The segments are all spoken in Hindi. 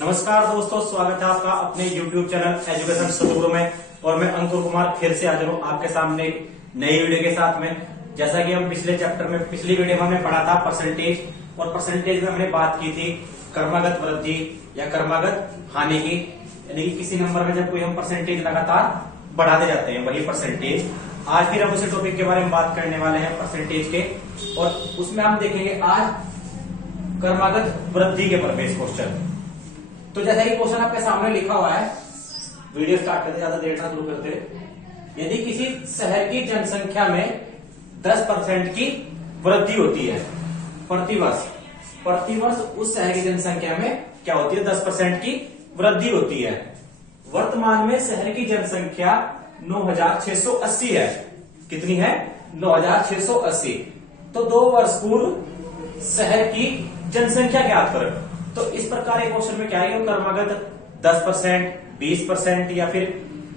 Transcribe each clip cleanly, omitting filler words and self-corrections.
नमस्कार दोस्तों, स्वागत है आपका अपने YouTube चैनल एजुकेशन सतगुरु में। और मैं अंकुर कुमार फिर से हाजिर हूँ आपके सामने एक नई वीडियो के साथ में। जैसा कि हम पिछले चैप्टर में पिछली वीडियो में हमने पढ़ा था परसेंटेज, और परसेंटेज में हमने बात की थी क्रमागत वृद्धि या क्रमागत हानि की, यानी कि किसी नंबर में जब कोई हम परसेंटेज लगातार बढ़ाते जाते हैं वही परसेंटेज। आज फिर हम उसी टॉपिक के बारे में बात करने वाले हैं परसेंटेज के, और उसमें हम देखेंगे आज क्रमागत वृद्धि के पर बेस क्वेश्चन। तो जैसा कि क्वेश्चन आपके सामने लिखा हुआ है, वीडियो स्टार्ट करते ज्यादा देर ना शुरू करते। यदि किसी शहर की जनसंख्या में 10% की वृद्धि होती है प्रतिवर्ष उस शहर की जनसंख्या में क्या होती है? 10% की वृद्धि होती है। वर्तमान में शहर की जनसंख्या 9680 है। कितनी है? 9680। तो 2 वर्ष पूर्व शहर की जनसंख्या ज्ञात करें। तो इस प्रकार के क्वेश्चन में क्या है, क्रमागत 10%, 20% या फिर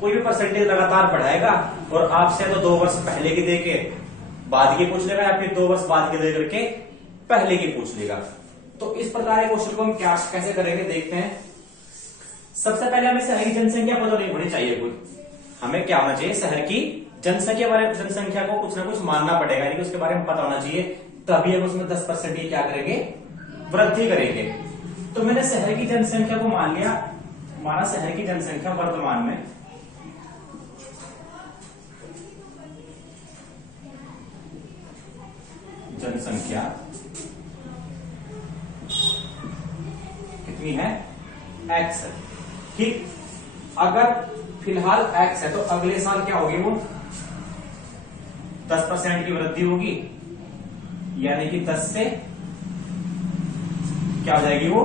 कोई भी परसेंटेज लगातार बढ़ाएगा और आपसे तो 2 वर्ष पहले की दे के बाद की पूछ लेगा, या फिर 2 वर्ष बाद की दे करके पहले की पूछ लेगा। तो इस प्रकार के क्वेश्चन को हम क्या कैसे करेंगे देखते हैं। सबसे पहले हमें शहर की जनसंख्या पता नहीं होनी चाहिए कोई, हमें क्या होना चाहिए? शहर की जनसंख्या को कुछ ना कुछ मानना पड़ेगा, यानी कि उसके बारे में पता होना चाहिए, तभी हम उसमें 10% की क्या करेंगे? वृद्धि करेंगे। तो मैंने शहर की जनसंख्या को मान लिया, माना शहर की जनसंख्या वर्तमान में जनसंख्या कितनी है? x है। ठीक, अगर फिलहाल x है तो अगले साल क्या होगी? वो 10% की वृद्धि होगी, यानी कि 10 से क्या हो जाएगी? वो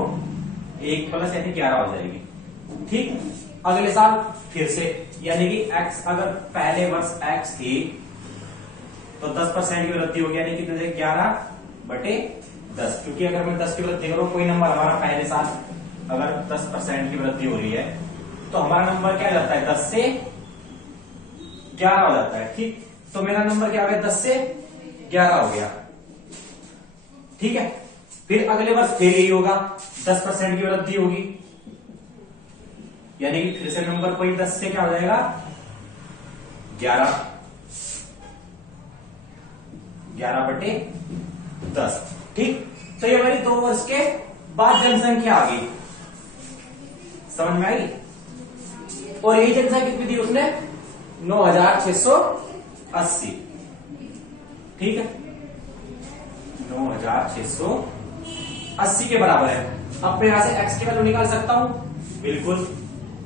1 प्लस यानी 11 हो जाएगी। ठीक, अगले साल फिर से, यानी कि x अगर पहले वर्ष x थी तो 10% की वृद्धि होगी, यानी कितने? 11/10। क्योंकि अगर मैं 10 की वृद्धि करूं, कोई नंबर हमारा पहले साल अगर 10% की वृद्धि हो रही है तो हमारा नंबर क्या जाता है? 10 से 11 हो जाता है। ठीक, तो मेरा नंबर क्या हो गया? 10 से 11 हो गया। ठीक है, फिर अगले वर्ष फिर यही होगा, 10% की वृद्धि होगी, यानी कि फिर से नंबर कोई 10 से क्या हो जाएगा? 11/10। ठीक, तो ये हमारी 2 वर्ष के बाद जनसंख्या आ गई, समझ में आई? और यही जनसंख्या कितनी दी उसने? 9680। ठीक है, 9680 के बराबर है। अब मैं यहां से x की वैल्यू निकाल सकता हूं, बिल्कुल।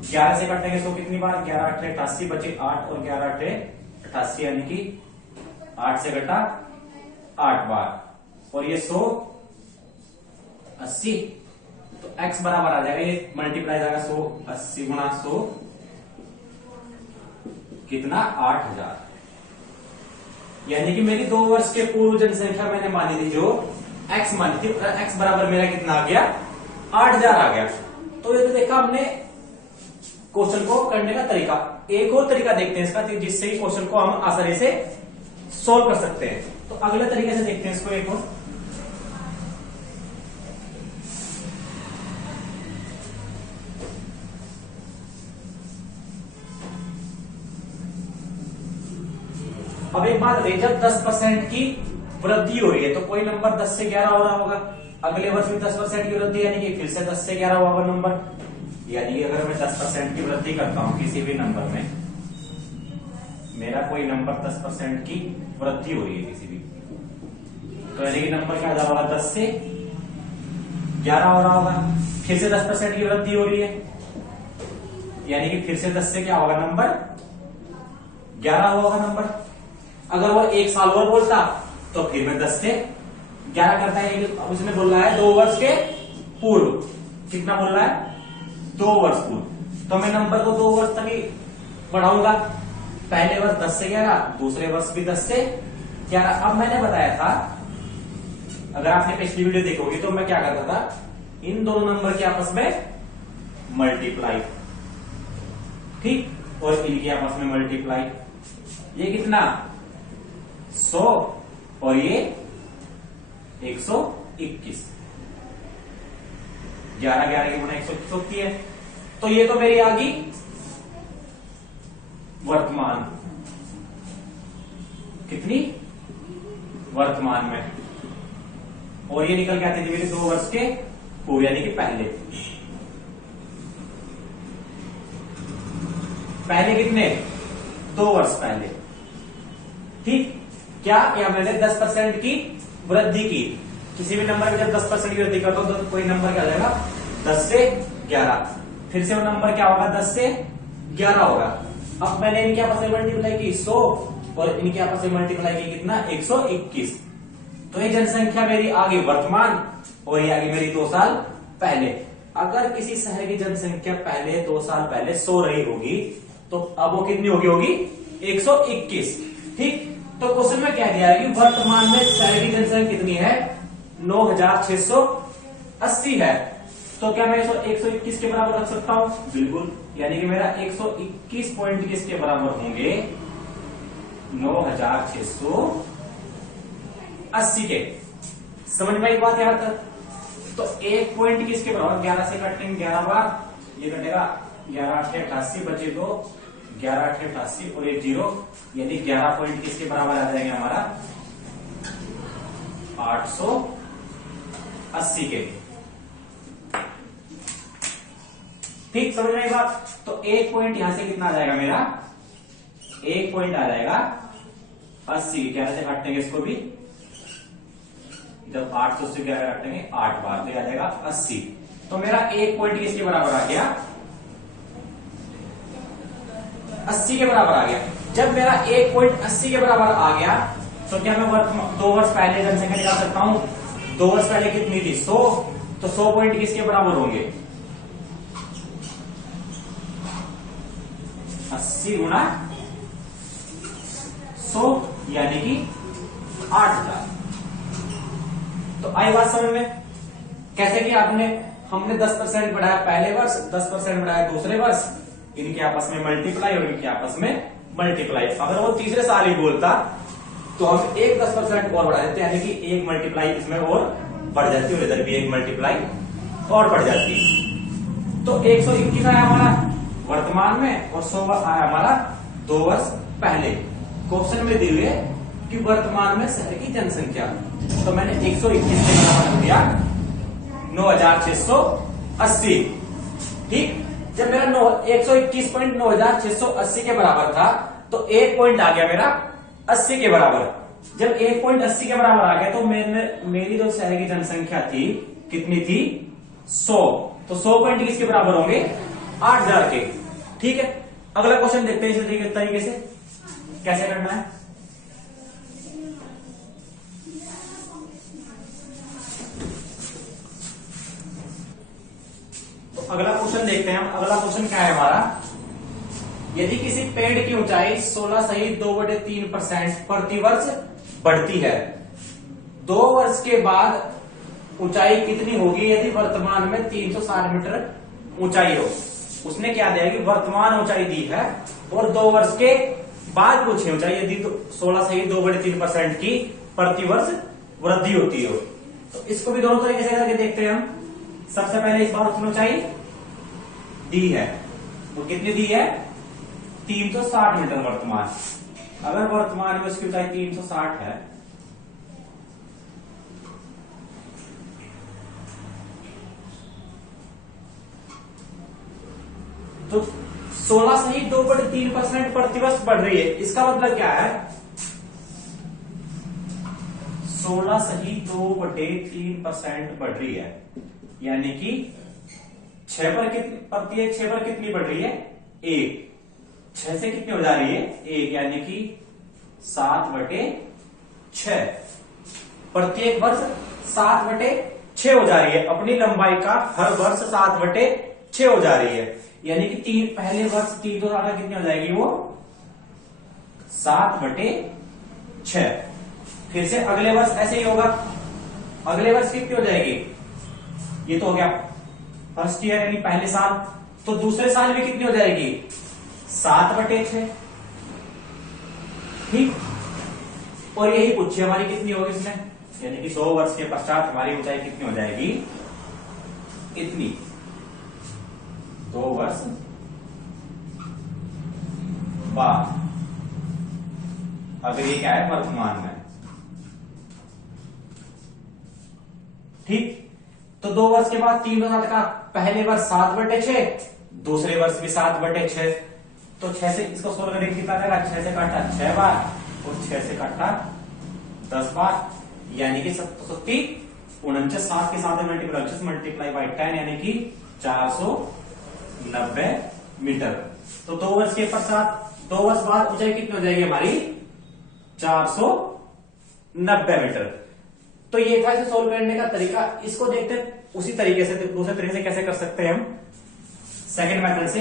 11 से काटेंगे तो कितनी बार? 11 8 88 बचे 8, और 11 8 88, यानी कि 8 से घटा 8 बार, और ये 180। तो x बराबर आ जाएगा, ये मल्टीप्लाई जाएगा 180 गुणा 100, कितना? 8000। यानी कि मेरी 2 वर्ष के पूर्व जनसंख्या मैंने मानी थी, जो x मानी थी, x बराबर मेरा कितना आ गया? 8000 आ गया। तो ये तो देखा हमने क्वेश्चन को करने का तरीका। एक और तरीका देखते हैं इसका, जिससे ही क्वेश्चन को हम आसानी से सोल्व कर सकते हैं। तो अगले तरीके से देखते हैं इसको एक और। अब एक बात रही, जब 10% की वृद्धि हो रही है तो कोई नंबर 10 से 11 हो रहा होगा, अगले वर्ष भी 10% की वृद्धि, यानी कि फिर से 10 से 11 होगा नंबर। यानी कि अगर मैं 10% की वृद्धि करता हूं किसी भी नंबर में, मेरा कोई नंबर 10% की वृद्धि हो रही है किसी भी, तो यानी कि नंबर क्या जा रहा होगा? 10 से 11 हो रहा होगा। फिर से 10% की वृद्धि हो रही है, यानी कि फिर से 10 से क्या होगा? नंबर 11 होगा नंबर। अगर वो 1 साल और बोलता तो फिर मैं 10 से 11 करता है। अब उसने बोल रहा है 2 वर्ष के पूर्व। कितना बोल रहा है? 2 वर्ष पूर्व। तो मैं नंबर को 2 वर्ष तक ही बढ़ाऊंगा। पहले वर्ष 10 से 11, दूसरे वर्ष भी 10 से 11। अब मैंने बताया था, अगर आपने पिछली वीडियो देखोगे तो मैं क्या करता था? इन दोनों नंबर के आपस में मल्टीप्लाई, ठीक, और इनकी आपस में मल्टीप्लाई। ये कितना? 100, और ये 121। 11 की गुणा 121 होती है। तो ये तो मेरी आ गई वर्तमान, कितनी वर्तमान में, और ये निकल के आती थी मेरे 2 वर्ष के पूर्व यानी कि पहले कितने 2 वर्ष पहले। ठीक, क्या मैंने 10% की वृद्धि की, किसी भी नंबर में जब 10% की वृद्धि करता हूं तो कोई नंबर क्या जाएगा 10 से 11, फिर से वो नंबर क्या होगा 10 से 11 होगा। अब मैंने इनके आपस में मल्टीप्लाई की 100 और इनके आपस में मल्टीप्लाई की कितना 121, तो ये जनसंख्या मेरी आ गई वर्तमान और ये आ गई मेरी 2 साल पहले। अगर किसी शहर की जनसंख्या पहले 2 साल पहले 100 रही होगी तो अब वो कितनी होगी 121। ठीक, तो क्वेश्चन में क्या दिया है कि वर्तमान में शहर की जनसंख्या कितनी है 9680 है। तो क्या मैं इसको 121 के बराबर रख सकता हूं? बिल्कुल, यानी कि मेरा 121 पॉइंट किसके बराबर होंगे 9680 के। समझ में एक बात यहां तक? तो 1 पॉइंट किसके बराबर, 11 से काटेंगे 11 बार, ये कटेगा 11 8 88 बचे 2, 11 8 88 और 1 0, यानी 11 पॉइंट किसके बराबर आ जाएंगे हमारा 880 के। ठीक, समझ में बात? तो 1 पॉइंट यहां से कितना आ जाएगा मेरा 1 पॉइंट आ जाएगा 80, 11 से काटेंगे इसको भी, जब 800 से 11 काटेंगे 8 बार तो आ जाएगा 80। तो मेरा 1 पॉइंट किसके बराबर आ गया 80 के बराबर आ गया। जब मेरा 1 पॉइंट 80 के बराबर आ गया तो क्या मैं 2 वर्ष पहले जनसंख्या निकाल सकता हूं? 2 वर्ष पहले कितनी थी 100, तो 100 पॉइंट किसके बराबर होंगे 80 गुणा 100 यानी कि 8000। तो आई बात समझ में? कैसे कि हमने 10% बढ़ाया पहले वर्ष, 10% बढ़ाया दूसरे वर्ष, इनके आपस में मल्टीप्लाई और इनके आपस में मल्टीप्लाई। अगर वो तीसरे साल ही बोलता तो हम एक 10% और बढ़ा देते, यानी कि एक मल्टीप्लाई इसमें और बढ़ जाती और इधर भी एक मल्टीप्लाई और बढ़ जाती। तो 121 आया हमारा वर्तमान में और 100 आया हमारा 2 वर्ष पहले। क्वेश्चन में दिए हुए कि वर्तमान में शहर की जनसंख्या, तो मैंने 121 के बराबर दिया 9680। ठीक, जब मेरा 121.9680 के बराबर था तो 1 पॉइंट आ गया मेरा 80 के बराबर। जब 1 पॉइंट 80 के बराबर आ गया तो मेरी जो शहर की जनसंख्या थी कितनी थी 100, तो 100 पॉइंट किसके बराबर होंगे 8000 के। ठीक है, अगला क्वेश्चन देखते हैं इसी तरीके से कैसे करना है। तो अगला क्वेश्चन देखते हैं हम। अगला क्वेश्चन क्या है हमारा, यदि किसी पेड़ की ऊंचाई 16.2/3% प्रति वर्ष बढ़ती है, 2 वर्ष के बाद ऊंचाई कितनी होगी यदि वर्तमान में 360 मीटर ऊंचाई हो। उसने क्या दिया कि वर्तमान ऊंचाई दी है और 2 वर्ष के बाद पूछे ऊंचाई यदि 16.2/3% की प्रति वर्ष वृद्धि होती हो। तो इसको भी दोनों तरीके से करके देखते हैं हम। सबसे पहले इस बार उसने ऊंचाई दी है, वो कितनी दी है 360 मीटर वर्तमान। अगर वर्तमान में उसकी ऊंचाई 360 है तो 16.2/3% प्रतिवर्ष बढ़ रही है। इसका मतलब क्या है 16.2/3% बढ़ रही है, यानी कि 6 पर कितनी बढ़ रही है 1, 6 से कितनी हो जा रही है 1, यानी कि 7/6 प्रत्येक वर्ष 7/6 हो जा रही है। अपनी लंबाई का हर वर्ष 7/6 हो जा रही है, यानी कि पहले वर्ष 3 तो ज्यादा कितनी हो जाएगी वो 7/6। फिर से अगले वर्ष ऐसे ही होगा, अगले वर्ष कितनी हो जाएगी, ये तो हो गया फर्स्ट ईयर यानी पहले साल, तो दूसरे साल भी कितनी हो जाएगी 7/6। ठीक, और यही पूछिए हमारी कितनी होगी इसमें, यानी कि 100 वर्ष के पश्चात हमारी ऊंचाई कितनी हो जाएगी इतनी 2 वर्ष बाद, अगर ये क्या है वर्तमान में, ठीक। तो 2 वर्ष के बाद 3 का पहले वर्ष 7/6, दूसरे वर्ष भी 7/6, तो 6 से इसको सोल्व करेंगे कितना आएगा, 6 से काटा 6 बार और 6 से काटा 10 बार, यानी कि 49 7 के साथ मल्टीप्लाई बाई 10 यानी कि 490 मीटर। तो 2 वर्ष के पश्चात 2 वर्ष बाद ऊंचाई कितनी हो जाएगी हमारी, 490 मीटर। तो ये था इसे सोल्व करने का तरीका। इसको देखते हैं उसी तरीके से, दूसरे तरीके से कैसे कर सकते हैं हम, सेकंड मेथड से।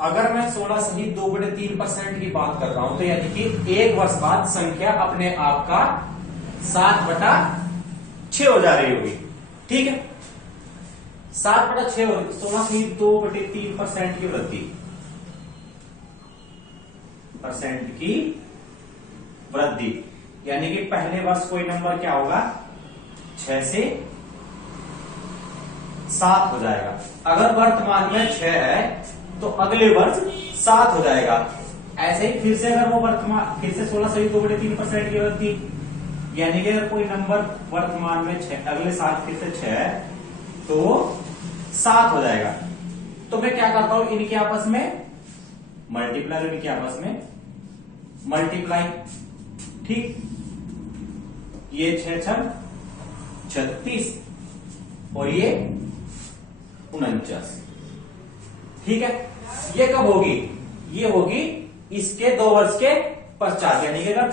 अगर मैं 16 सही 2/3% की बात कर रहा हूं, तो यानी कि 1 वर्ष बाद संख्या अपने आप का 7/6 हो जा रही होगी, ठीक है। 7/6 हो रही, 16 सही 2/3% की वृद्धि, परसेंट की वृद्धि, यानी कि पहले वर्ष कोई नंबर क्या होगा, 6 से 7 हो जाएगा। अगर वर्तमान में 6 है तो अगले वर्ष 7 हो जाएगा। ऐसे ही फिर से अगर वो वर्तमान, फिर से 16 सही 2/3% की वृद्धि, यानी कि अगर कोई नंबर वर्तमान में 6, अगले साल फिर से 6 है तो 7 हो जाएगा। तो मैं क्या करता हूं, इनके आपस में मल्टीप्लाई, इनके आपस में मल्टीप्लाई, ठीक। ये 6 6 36 और ये 49, ठीक है। ये कब होगी, ये होगी इसके 2 वर्ष के पश्चात, यानी कि अगर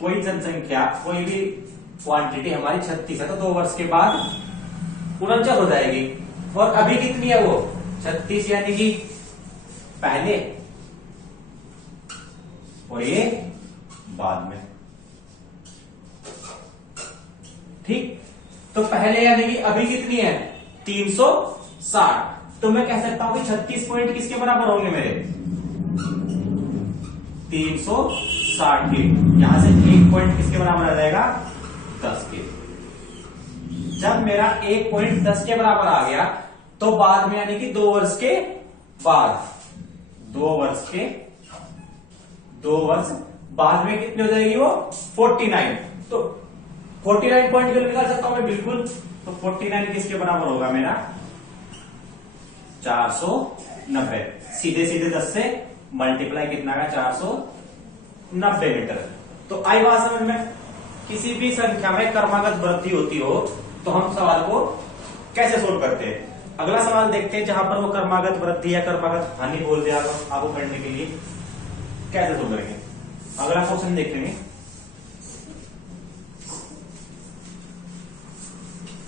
कोई जनसंख्या, कोई भी क्वांटिटी हमारी 36 है तो 2 वर्ष के बाद 49 हो जाएगी। और अभी कितनी है वो 36, यानी कि पहले और ये बाद में, ठीक। तो पहले यानी कि अभी कितनी है 360, तो मैं कह सकता हूं कि 36 पॉइंट किसके बराबर होंगे मेरे, 360 के। यहां से 1 पॉइंट किसके बराबर आ जाएगा, 10 के। जब मेरा 1 पॉइंट 10 के बराबर आ गया तो बाद में यानी कि 2 वर्ष के बाद, 2 वर्ष बाद में कितनी हो जाएगी वो 49। तो 49 पॉइंट के लिए निकाल सकता हूं मैं बिल्कुल। तो 49 किसके बराबर होगा मेरा, 490। सीधे सीधे 10 से मल्टीप्लाई कितना है, 490 मीटर। तो आई बात समझ में। किसी भी संख्या में क्रमागत वृद्धि होती हो तो हम सवाल को कैसे सोल्व करते हैं। अगला सवाल देखते हैं जहां पर वो क्रमागत वृद्धि या क्रमागत हानि बोल दिया आपको करने के लिए, कैसे सोल्व करेंगे। अगला क्वेश्चन देख लेंगे।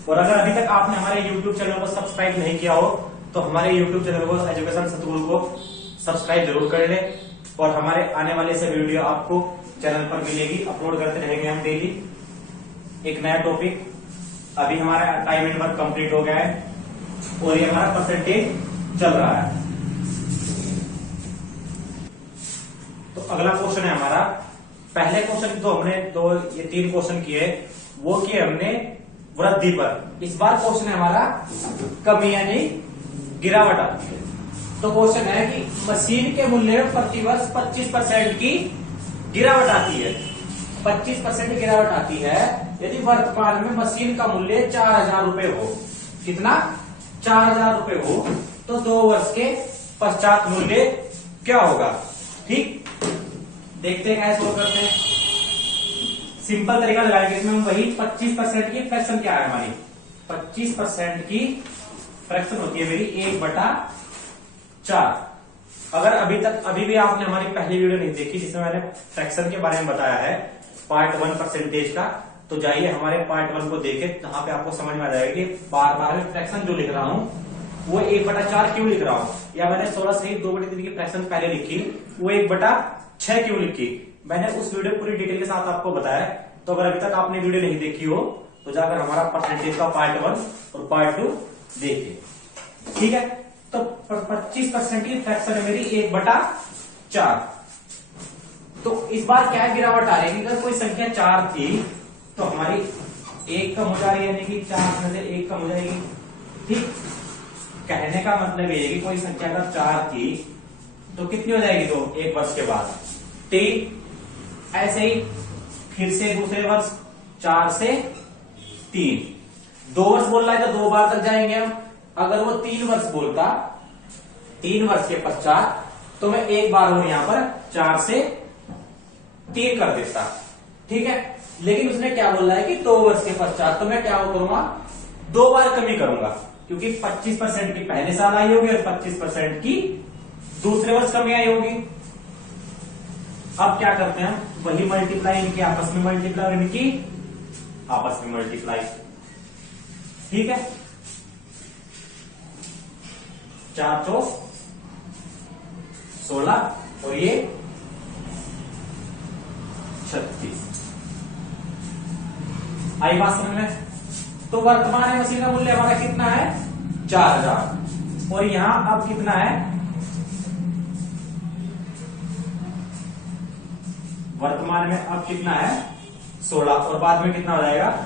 और अगर अभी तक आपने हमारे YouTube चैनल को सब्सक्राइब नहीं किया हो तो हमारे YouTube चैनल को, एजुकेशन सतगुरु को सब्सक्राइब जरूर कर लें। और हमारे आने वाले से वीडियो आपको चैनल पर मिलेगी, अपलोड करते रहेंगे हम डेली एक नया टॉपिक। अभी हमारा टाइम एंड वर्क कंप्लीट हो गया है और ये हमारा परसेंटेज चल रहा है। तो अगला क्वेश्चन है हमारा, पहले क्वेश्चन तो हमने ये 3 क्वेश्चन किए, वो किए हमने वृद्धि पर। इस बार क्वेश्चन है हमारा कमी यानी गिरावट आती है। तो क्वेश्चन है कि मशीन के मूल्य में प्रतिवर्ष 25% की गिरावट आती है। 25% गिरावट आती है यदि वर्तमान में मशीन का मूल्य 4000 रुपए हो। कितना, 4000 रुपए हो तो 2 वर्ष के पश्चात मूल्य क्या होगा। ठीक, देखते हैं कैसे करते हैं। सिंपल तरीका लगाएंगे इसमें हम वही 25% की फ्रैक्शन क्या है हमारी, 25% की फ्रैक्शन होती है मेरी 1/4। अगर अभी भी आपने हमारी पहली वीडियो नहीं देखी जिसमें मैंने फ्रैक्शन के बारे में बताया है पार्ट 1 परसेंटेज का, तो जाइए हमारे पार्ट 1 को देखे, जहां पे आपको समझ में आ जाएगा कि बार बार फ्रैक्शन जो लिख रहा हूं वो 1/4 क्यों लिख रहा हूं, या मैंने 16 सहित 2/3 की फ्रैक्शन पहले लिखी वो 1/6 क्यों लिखी। मैंने उस वीडियो पूरी डिटेल के साथ आपको बताया। तो अगर अभी तक आपने वीडियो नहीं देखी हो तो जाकर हमारा परसेंटेज का पार्ट 1 और पार्ट 2 देखिए। ठीक है, तो 25% की फ्रैक्शन है मेरी 1/4। तो इस बार क्या गिरावट आ रही है, अगर कोई संख्या 4 थी तो हमारी 1 कम हो जा रही है, यानी कि 4 में से 1 कम हो जाएगी। ठीक, कहने का मतलब ये है कि कोई संख्या अगर 4 थी तो कितनी हो जाएगी, तो 1 वर्ष के बाद 3। ऐसे ही फिर से दूसरे वर्ष 4 से 3, 2 वर्ष बोल रहा है तो 2 बार तक जाएंगे हम। अगर वो 3 वर्ष बोलता, 3 वर्ष के पश्चात, तो मैं 1 बार और यहां पर 4 से 3 कर देता। ठीक है, लेकिन उसने क्या बोला है कि 2 वर्ष के पश्चात, तो मैं क्या करूंगा, 2 बार कमी करूंगा, क्योंकि 25% की पहले साल आई होगी और 25% की दूसरे वर्ष कमी आई होगी। अब क्या करते हैं हम, वही मल्टीप्लाई, इनकी आपस में मल्टीप्लाई और इनकी आपस में मल्टीप्लाई। ठीक है, 4 चौक 16 और ये 36। आई बात समझ में। तो वर्तमान मशीन का मूल्य हमारा कितना है, 4000, और यहां अब कितना है, वर्तमान में अब कितना है 16, और बाद में कितना हो जाएगा,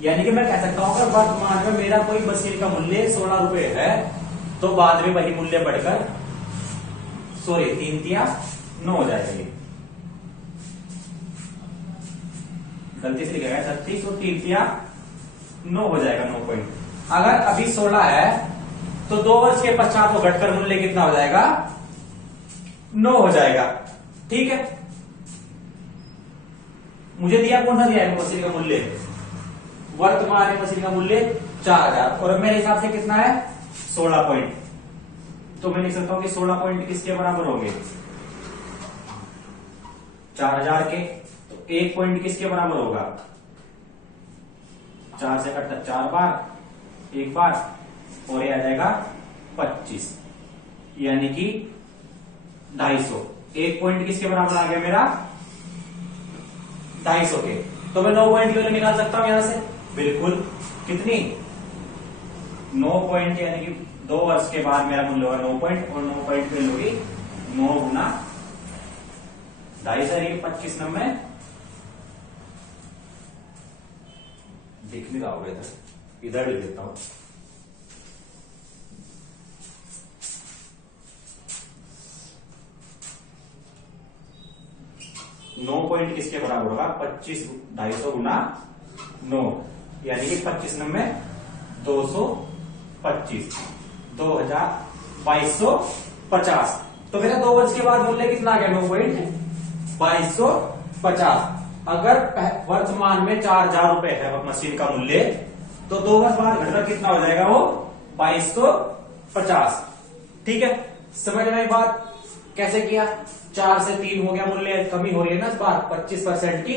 यानी कि मैं कह सकता हूं अगर वर्तमान में मेरा कोई मशीन का मूल्य 16 रुपए है तो बाद में वही मूल्य बढ़कर 3 हो जाएगा। गलती से लिखा गया 36 और 3 9 हो जाएगा, 9 पॉइंट। अगर अभी 16 है तो 2 वर्ष के पश्चात वो घटकर मूल्य कितना हो जाएगा, 9 हो जाएगा। ठीक है, मुझे दिया कौन सा दिया है मशीन का मूल्य, वर्तमान मशीन का मूल्य 4000, और मेरे हिसाब से कितना है 16 पॉइंट। तो मैं लिख सकता हूं कि 16 पॉइंट किसके बराबर होंगे, 4000 के। तो 1 पॉइंट किसके बराबर होगा, 4 से कटता 4 बार, 1 बार, और ये आ जाएगा 25, यानी कि 250। 1 पॉइंट किसके बराबर आ गया मेरा, 250 के। तो मैं 9 पॉइंट की वैल्यू निकाल सकता हूं यहां से, बिल्कुल। कितनी, 9 पॉइंट, यानी कि 2 वर्ष के बाद मेरा मूल्य होगा 9 पॉइंट, और 9 पॉइंट की वैल्यू होगी 9 गुना 250, 25 नंबर दिख नहीं रहा होगा, इधर लिख देता हूं। नौ पॉइंट किसके बराबर होगा, 25, 250 गुना 9, यानी कि 25 नंबर 225, 2250। तो मेरा 2 वर्ष के बाद मूल्य कितना आ गया, 9.2250। अगर वर्तमान में 4000 रुपए है मशीन का मूल्य, तो 2 वर्ष बाद घटकर कितना हो जाएगा, वो 2250। ठीक है, समझ में बात कैसे किया। 4 से 3 हो गया मूल्य, कमी हो रही है ना इस बार, 25% की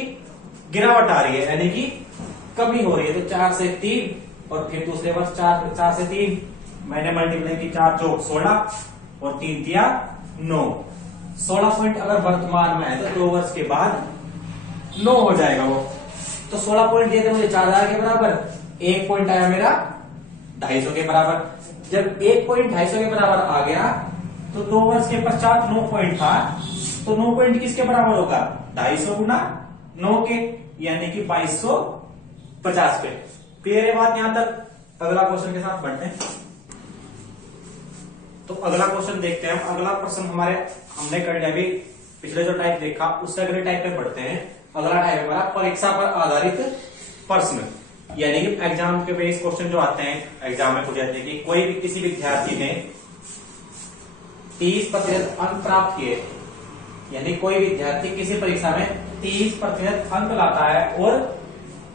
गिरावट आ रही है, यानी कि कमी हो रही है। तो 4 से 3, और फिर दूसरे वर्ष 4 से 3 मैंने मल्टीप्लाई की, 4 चौक 16 और 3 दिया 9। 16 पॉइंट अगर वर्तमान में है तो 2 वर्ष के बाद 9 हो जाएगा वो। तो 16 पॉइंट दिए थे मुझे 4000 के बराबर, 1 पॉइंट आया मेरा 250 के बराबर। जब 1 पॉइंट 250 के बराबर आ गया तो 2 वर्ष के पश्चात 9 पॉइंट था, तो 9 पॉइंट किसके बराबर होगा, 250 गुना 9 के, यानी कि 2250 पे। क्लियर है बात यहां तक। अगला क्वेश्चन के साथ बढ़ते हैं। तो अगला क्वेश्चन देखते हैं हम। अगला प्रश्न हमने कर लिया अभी, पिछले जो टाइप देखा उससे अगले टाइप पे बढ़ते हैं। अगला टाइप हमारा परीक्षा पर आधारित प्रश्न, यानी कि एग्जाम के बेस क्वेश्चन जो आते हैं एग्जाम में पूछे जाते हैं कि कोई भी किसी विद्यार्थी ने 30% अंक प्राप्त किए, यानी कोई विद्यार्थी किसी परीक्षा में 30% अंक लाता है और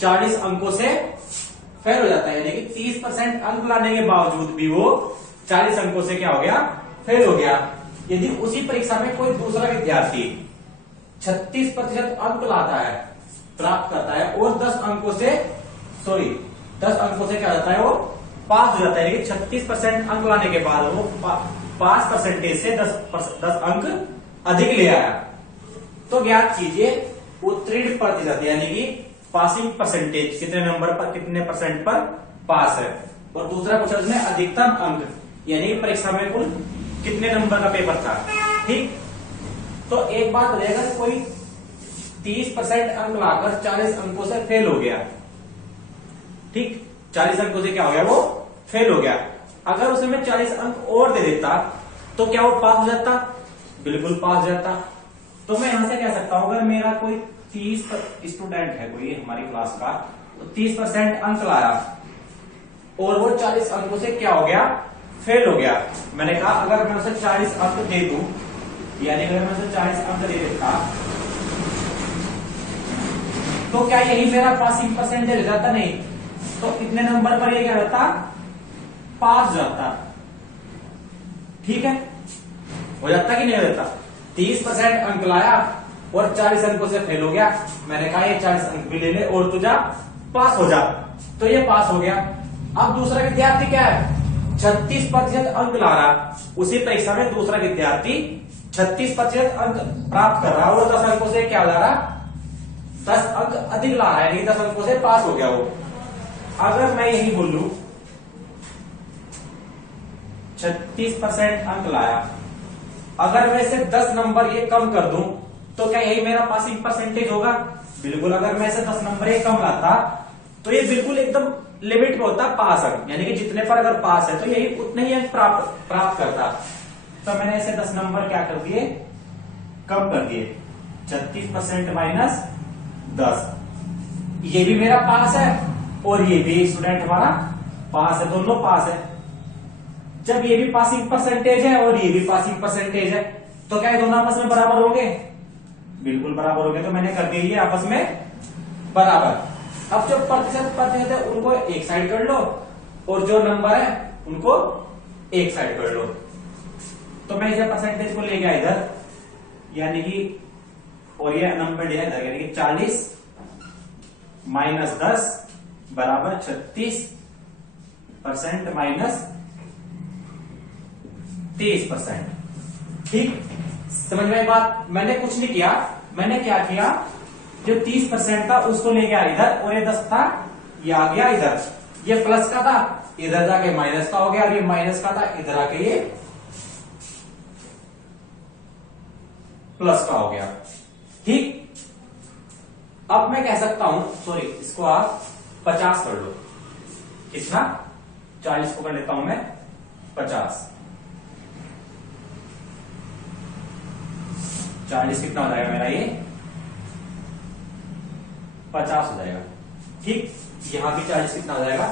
40 अंकों से फेल हो जाता है, यानी कि 30% अंक लाने के बावजूद भी वो 40 अंकों से क्या हो गया, फेल हो गया। यदि उसी परीक्षा में कोई दूसरा विद्यार्थी 36% अंक लाता है, प्राप्त करता है, और 10 अंकों से क्या जाता है, वो पास हो जाता है, यानी कि 36% अंक लाने के बाद वो पास परसेंटेज से 10 अंक अधिक ले आया, तो ज्ञात कीजिए उत्तीर्ण प्रतिशत, यानी कि पासिंग परसेंटेज, कितने परसेंट पर पास है। और दूसरा पूछा उसने अधिकतम अंक, यानी परीक्षा में कुल कितने नंबर का पेपर था। ठीक, तो एक बात बताइए, अगर कोई 30% अंक लाकर 40 अंकों से फेल हो गया, ठीक, 40 अंकों से क्या हो गया, वो फेल हो गया, अगर उसे मैं 40 अंक और दे देता तो क्या वो पास हो जाता? बिल्कुल पास हो जाता। तो मैं यहां से कह सकता हूं, अगर मेरा कोई 30 स्टूडेंट है कोई हमारी क्लास का, तो 30% अंक लाया और वो 40 अंकों से क्या हो गया, फेल हो गया। मैंने कहा अगर मैं उसे 40 अंक दे दूं, यानी अगर मैं उसे 40 अंक दे देता तो क्या यही मेरा पासिंग परसेंटेज हो जाता? नहीं। तो इतने नंबर पर ये क्या रहता? पास जाता। ठीक है, हो जाता कि नहीं हो जाता? 30% अंक लाया और 40 अंकों से फेल हो गया, मैंने कहा ये 40 अंक भी ले ले और तू जा पास हो जा, तो ये पास हो गया। अब दूसरा विद्यार्थी क्या है, 36% अंक ला रहा, उसी परीक्षा में दूसरा विद्यार्थी 36% अंक प्राप्त कर रहा और 10 अंकों से क्या ला रहा, 10 अंक अधिक ला रहा है, यानी 10 अंकों से पास हो गया वो। अगर मैं यही बोलूं 36% अंक लाया, अगर मैं इसे 10 नंबर ये कम कर दूं तो क्या यही मेरा पासिंग परसेंटेज होगा? बिल्कुल। अगर मैं इसे 10 नंबर ये कम लाता तो ये बिल्कुल एकदम लिमिट में होता पास अंक, यानी कि जितने पर अगर पास है तो यही उतने ही अंक प्राप्त करता। तो मैंने इसे 10 नंबर क्या कर दिए, कम कर दिए। 36% माइनस 10, ये भी मेरा पास है और ये भी स्टूडेंट हमारा पास है, दोनों पास है। जब ये भी पासिंग परसेंटेज है और ये भी पासिंग परसेंटेज है तो क्या ये दोनों आपस में बराबर होंगे? बिल्कुल बराबर होंगे। तो मैंने कर दिया ये आपस में बराबर। अब जो प्रतिशत है उनको एक साइड कर लो और जो नंबर है उनको एक साइड कर लो। तो मैं इसे परसेंटेज को ले गया इधर, यानी कि, और ये नंबर दिया इधर, यानी कि 40 माइनस 10 बराबर 36% माइनस 23%। ठीक, समझ में बात? मैंने कुछ नहीं किया, मैंने क्या किया, जो 30% था उसको ले गया इधर और ये 10 था ये आ गया इधर, ये प्लस का था इधर जाके माइनस का हो गया, और ये माइनस का था इधर आके ये प्लस का हो गया। ठीक, अब मैं कह सकता हूं, सॉरी इसको आप 50 कर लो। कितना? 40 को कर लेता हूं मैं 50। 40 कितना हो जाएगा मेरा, ये 50 हो जाएगा। ठीक, यहां भी 40 कितना हो जाएगा,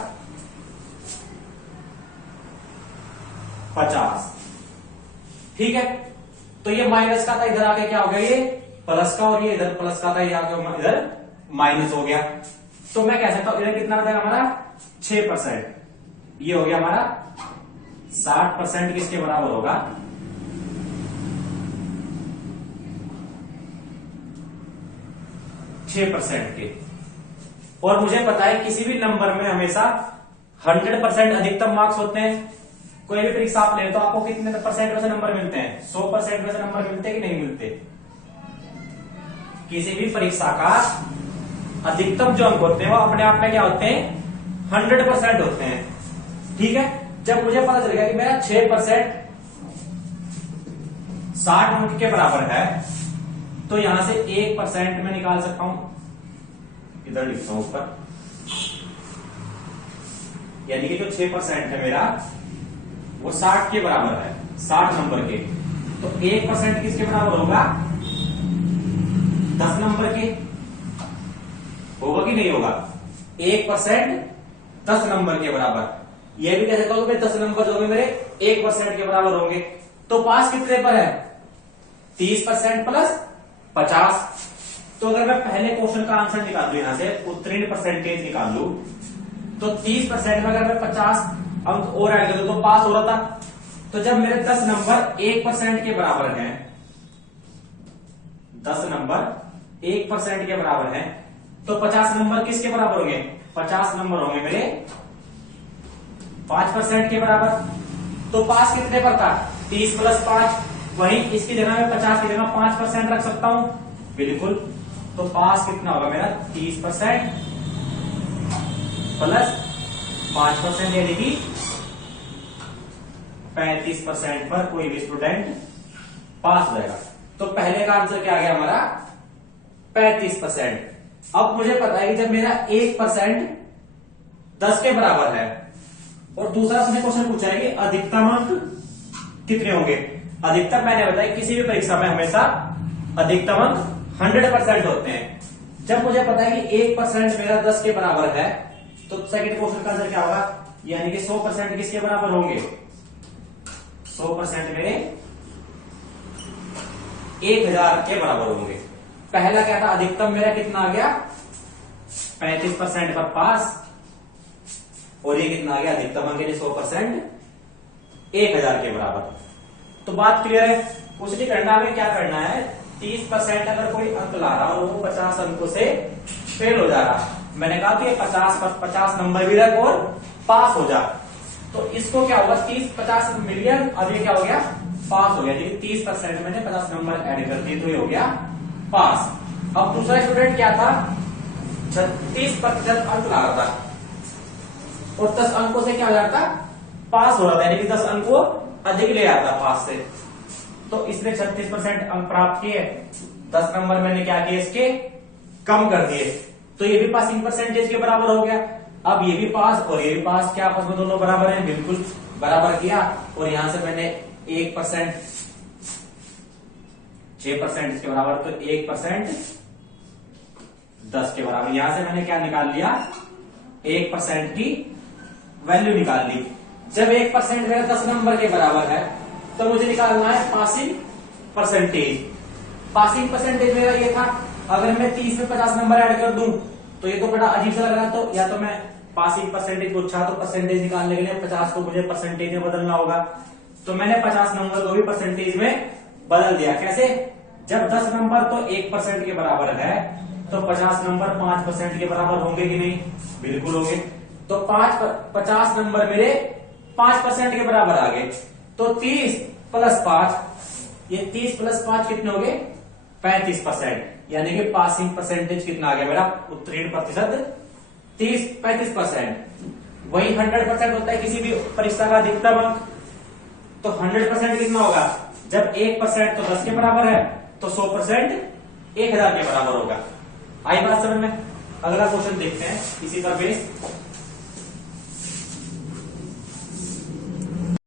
50। ठीक है, तो ये माइनस का था इधर आके क्या हो गया, ये प्लस का, और ये इधर प्लस का था ये आके इधर माइनस हो गया। तो मैं कह सकता हूं इधर कितना हो जाएगा हमारा 6%, ये हो गया हमारा 60% किसके बराबर होगा, 6% के। और मुझे पता है किसी भी नंबर में हमेशा 100% अधिकतम मार्क्स होते हैं। कोई भी परीक्षा आप ले तो आपको कितने परसेंट में से नंबर मिलते हैं, 100% में से नंबर मिलते हैं कि नहीं मिलते? किसी भी परीक्षा का अधिकतम जो अंक होते हैं वो अपने आप में क्या होते हैं, 100% होते हैं। ठीक है, जब मुझे पता चल गया कि मेरा 6% 60 अंक के बराबर है, तो यहां से 1% मैं निकाल सकता हूं, इधर लिखता हूं ऊपर, यानी कि जो 6% है मेरा वो 60 के बराबर है, 60 नंबर के। तो 1% किसके बराबर होगा, 10 नंबर के। होगा कि नहीं होगा? 1% 10 नंबर के बराबर। यह भी कह सकता हूं कि 10 नंबर जो होंगे मेरे 1% के बराबर होंगे। तो पास कितने पर है, 30% प्लस 50। तो अगर मैं पहले क्वेश्चन का आंसर निकाल दूं, यहां से उत्तीर्ण परसेंटेज निकाल लूं, तो 30% में अगर मैं 50 अंक और ऐड कर दूं तो पास हो रहा था। तो जब मेरे 10 नंबर 1% के बराबर हैं, 10 नंबर 1% के बराबर हैं, तो 50 नंबर किसके बराबर होंगे, 50 नंबर होंगे मेरे 5% के बराबर। तो पास कितने पर था, 30 प्लस 5। वहीं इसकी जगह में 50 की जगह 5% रख सकता हूं, बिल्कुल। तो पास कितना होगा मेरा, 30% प्लस 5%, यानी कि 35% पर कोई भी स्टूडेंट पास हो जाएगा। तो पहले का आंसर क्या आ गया हमारा 35%। अब मुझे पता है कि जब मेरा 1% 10 के बराबर है और दूसरा उसने क्वेश्चन पूछा है कि अधिकतम अंक कितने होंगे। अधिकतम मैंने बताया किसी भी परीक्षा में हमेशा अधिकतम अंक 100% होते हैं। जब मुझे पता है कि 1% मेरा 10 के बराबर है तो सेकंड क्वेश्चन का आंसर क्या होगा, यानी कि 100% किसके बराबर होंगे, 100% मेरे 1000 के बराबर होंगे। पहला क्या था, अधिकतम मेरा कितना आ गया 35% पर पास, और ये कितना आ गया अधिकतम अंक 100% 1000 के बराबर। तो बात क्लियर है। कुछ नहीं करना, हमें क्या करना है 30% अगर कोई अंक ला रहा और वो 50 अंकों से फेल हो जा रहा, मैंने कहा कि 50 नंबर भी रख और पास हो जा, तो इसको क्या होगा 30-50 मिलियन, अब ये क्या हो गया पास हो गया। 30% मैंने 50 नंबर ऐड कर दिए तो ये हो गया पास। अब दूसरा स्टूडेंट क्या था 36% अंक ला रहा था और 10 अंकों से क्या हो जाता पास हो रहा था, यानी कि 10 अंक वो अधिक ले आता पास से, तो इसने 36% अंक प्राप्त किए। 10 नंबर मैंने क्या किए इसके कम कर दिए, तो ये भी पासिंग परसेंटेज के बराबर हो गया। अब ये भी पास और ये भी पास, क्या आपस में दोनों बराबर हैं, बिल्कुल बराबर किया। और यहां से मैंने 1% 6% इसके बराबर, तो 1% 10 के बराबर। यहां से मैंने क्या निकाल लिया 1% की वैल्यू निकाल ली। जब 1% मेरा 10 नंबर के बराबर है तो मुझे निकालना है पासिंग परसेंटेज। पासिंग परसेंटेज मेरा ये था, अगर मैं 30 में 50 नंबर ऐड कर दूं तो ये तो बड़ा अजीब सा लग रहा, तो या तो मैं पासिंग परसेंटेज पूछा तो परसेंटेज निकालने के लिए 50 को मुझे परसेंटेज में बदलना होगा, तो मैंने 50 नंबर को भी परसेंटेज में बदल दिया। कैसे, जब 10 नंबर तो 1% के बराबर है तो 50 नंबर 5% के बराबर होंगे कि नहीं, बिल्कुल होंगे। तो 50 नंबर मेरे 5% के बराबर आ गए, तो 30 + 5, ये 30 + 5 कितने हो गए 35%, यानी कि पासिंग परसेंटेज कितना आ गया मेरा, उत्तीर्ण प्रतिशत 35%। वही 100% होता है किसी भी परीक्षा का अधिकतम अंक, तो 100% कितना होगा, जब 1% तो 10 के बराबर है तो 100% 1000 के बराबर होगा। आई बात समझ में। अगला क्वेश्चन देखते हैं इसी पर बेस।